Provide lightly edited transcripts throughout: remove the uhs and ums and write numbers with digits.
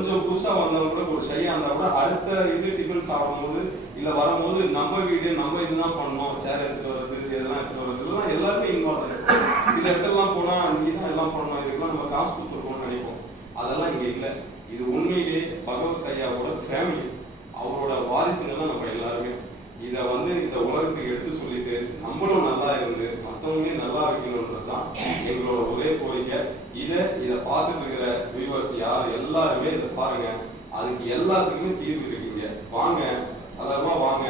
கொஞ்சம் புதுசா வந்தவங்க கூட ஒரு ஷையா இருந்தா கூட அடுத்த இது டிஃபன் சாப்பிடும்போது இல்ல வரும்போது நம்ம வீடு நம்ம இதுதான் பண்ணோம், சேர் எடுத்துட்டு வர்றது இதெல்லாம் எடுத்துட்டு வர்றதுலாம் எல்லாருமே இன்வால்வ் ஆகிடும். சில இடத்துலலாம் போனா நீ தான் எல்லாம் பண்ணணும், இதுக்கெல்லாம் நம்ம காசு கொடுத்துருக்கோம்னு நினைப்போம். அதெல்லாம் இங்க இல்லை. இது உண்மையிலே பகவத் ஐயாவோட ஃபேமிலி, அவரோட வாரிசுங்கள்லாம் நம்ம எல்லாருமே. இதை இந்த உலகத்துக்கு எடுத்து சொல்லிட்டு நம்மளும் நல்லா இருந்து மற்றவங்களே நல்லா இருக்கணும்ன்றதுதான் எங்களோட ஒரே கோரிக்கை. இதை பார்த்துட்டு இருக்கிற வியூவர்ஸ் யார் எல்லாருமே இதை பாருங்க. அதுக்கு எல்லாத்துக்குமே தீர்வு இருக்குங்க. வாங்க, அதெல்லாம் வாங்க,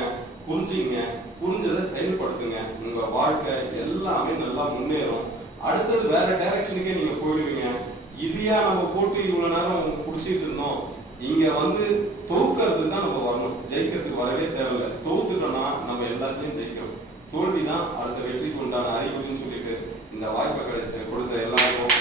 புரிஞ்சுங்க, புரிஞ்சதை செயல்படுத்துங்க. உங்க வாழ்க்கை எல்லாமே நல்லா முன்னேறும். அடுத்தது வேற டைரக்ஷனுக்கே நீங்க போயிடுவீங்க. இதையா நம்ம போட்டு இவ்வளவு நேரம் புடிச்சிட்டு இருந்தோம். இங்க தோற்கிறது தான் நம்ம வரணும், ஜெயிக்கிறதுக்கு வரவே தேவையில்லை. தோத்துட்டோம்னா நம்ம எல்லாத்தையும் ஜெயிக்கிறோம். தோல்விதான் அடுத்த வெற்றிக்கு உண்டான அறிகுறின்னு சொல்லிட்டு இந்த வாய்ப்பை கொடுத்த எல்லாருக்கும்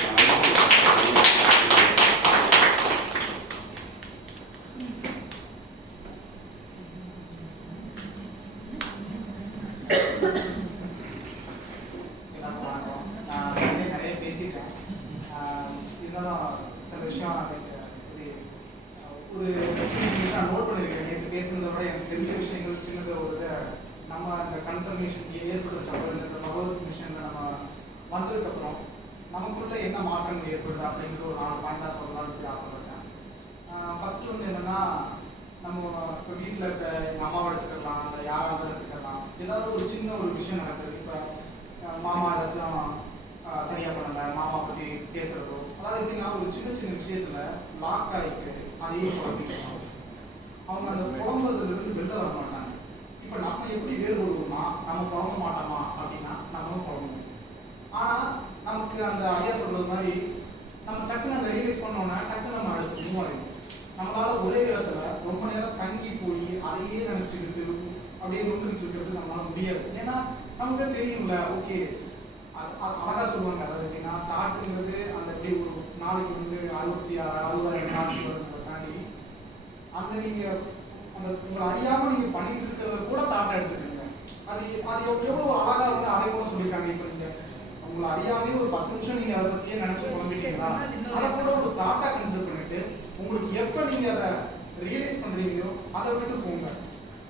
நிறைய பேசிட்டேன். இருந்தாலும் சில விஷயம் ஒரு நான் நோட் பண்ணியிருக்கேன். நேற்று பேசுனதை விட எனக்கு தெரிஞ்ச விஷயங்கள் சின்னது ஒரு நம்ம அந்த கன்ஃபர்மேஷன் ஏற்படுறப்போ இந்த பகவத் மிஷனில் நம்ம வந்ததுக்கப்புறம் நமக்குள்ள என்ன மாற்றங்கள் ஏற்படுது அப்படிங்கிற ஒரு 4 பாயிண்டாக சொல்லலாம்னு ஆசைப்பட்டேன். ஃபர்ஸ்ட் என்னென்னா, நம்ம இப்போ வீட்டில் இருக்க எங்கள் அம்மாவை எடுத்துக்கலாம், அந்த யாராவது எடுத்துக்கலாம், ஏதாவது ஒரு சின்ன ஒரு விஷயம் நடக்குது. இப்போ மாமா ஏதாச்சும் சரியாக பண்ணலை, மாமா பற்றி பேசுகிறதோ, அதாவது எப்படின்னா ஒரு சின்ன சின்ன விஷயத்தில் லாக் ஆகிட்டு அதையே குழம்பிக்கணும். அவங்க அந்த குழம்புறதுலேருந்து வெளில வர மாட்டாங்க. இப்போ நம்ம எப்படி வேறுபடுவோம்னா, நம்ம குழம்ப மாட்டோமா அப்படின்னா நம்மளும் குழம்புவோம். ஆனால் நமக்கு அந்த ஐயா சொல்கிறது மாதிரி நம்ம டக்குன்னு அந்த ரியலைஸ் பண்ணோன்னா டக்குன்னு நம்ம அடுத்து மூவ் ஆகிடும். நம்மளால ஒரே இடத்துல ரொம்ப நேரம் தங்கி போய் அதையே நினச்சிக்கிட்டு அப்படியே நோக்கிட்டு இருக்கிறது நம்மளால முடியாது. ஏன்னா நமக்கு தெரியும்ல, ஓகே அழகா சொல்லுவாங்க. அதாவது எப்படின்னா, தாட்டுங்கிறது அந்த எப்படி ஒரு நாளைக்கு 66,000 தாட்சி வருங்கிறத தாண்டி அந்த நீங்க அந்த உங்களை அறியாம நீங்க பண்ணிட்டு இருக்கிறத கூட தாட்டை எடுத்துக்கோங்க. அது எவ்வளவு அழகா அதை கூட சொல்லியிருக்காங்க. இப்போ நீங்க உங்களை அறியாமே ஒரு 10 நிமிஷம் நீங்க அதை பத்தியே நினைச்சு குழம்பிட்டீங்களா, அதை கூட ஒரு தாட்டா கன்சிடர் பண்ணிட்டு உங்களுக்கு எப்ப நீங்க அதை ரியலைஸ் பண்றீங்களோ அதை விட்டு போங்க.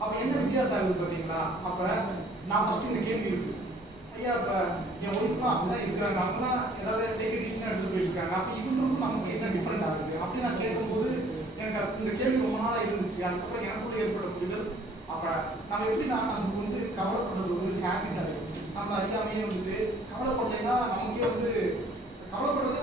அப்ப என்ன வித்தியாசம் ஆகுது பார்த்தீங்களா? அப்ப நான் ஃபர்ஸ்ட் இந்த கேள்வி இருக்கு, ஐயா இப்ப என் ஒய்ஃப்லாம் அப்படிதான் இருக்கிறாங்க, அப்படிலாம் ஏதாவது டேக் இட் ஈஸியா எடுத்துட்டு போயிருக்காங்க, அப்ப இவங்களுக்கும் நமக்கு என்ன டிஃபரெண்ட் ஆகுது அப்படின்னு நான் கேட்கும்போது எனக்கு இந்த கேள்வி ரொம்ப நாளா இருந்துச்சு. அதுக்கப்புறம் எனக்குள்ள ஏற்பட புரிதல். அப்ப நம்ம எப்படின்னா, நமக்கு கவலைப்படுறது ஹேபிட் ஆகிடும். நம்ம அறியாமையே கவலைப்படலைன்னா நமக்கே கவலைப்படுறதே